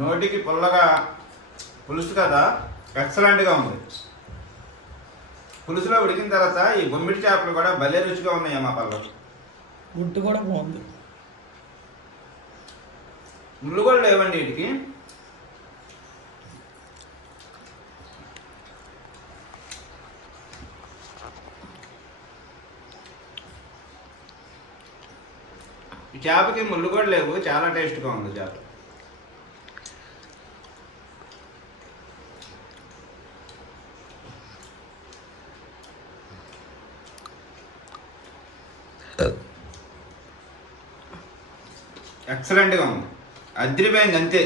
నోటికి పుల్లగా పులుసు కదా ఎక్సలెంట్గా ఉంది. పులుసులో ఉడికిన తర్వాత ఈ బొమ్మిడి చేపలు కూడా భలే రుచిగా ఉన్నాయి మా పళ్ళు. గుడ్డు కూడా బాగుంది. ముళ్ళు కూడా లేవండి వీటికి. ఈ చేపకి ముళ్ళు కూడా లేవు, చాలా టేస్ట్గా ఉంది చేప. ఎక్సలెంట్గా ఉంది, అదిరిపోయింది అంతే.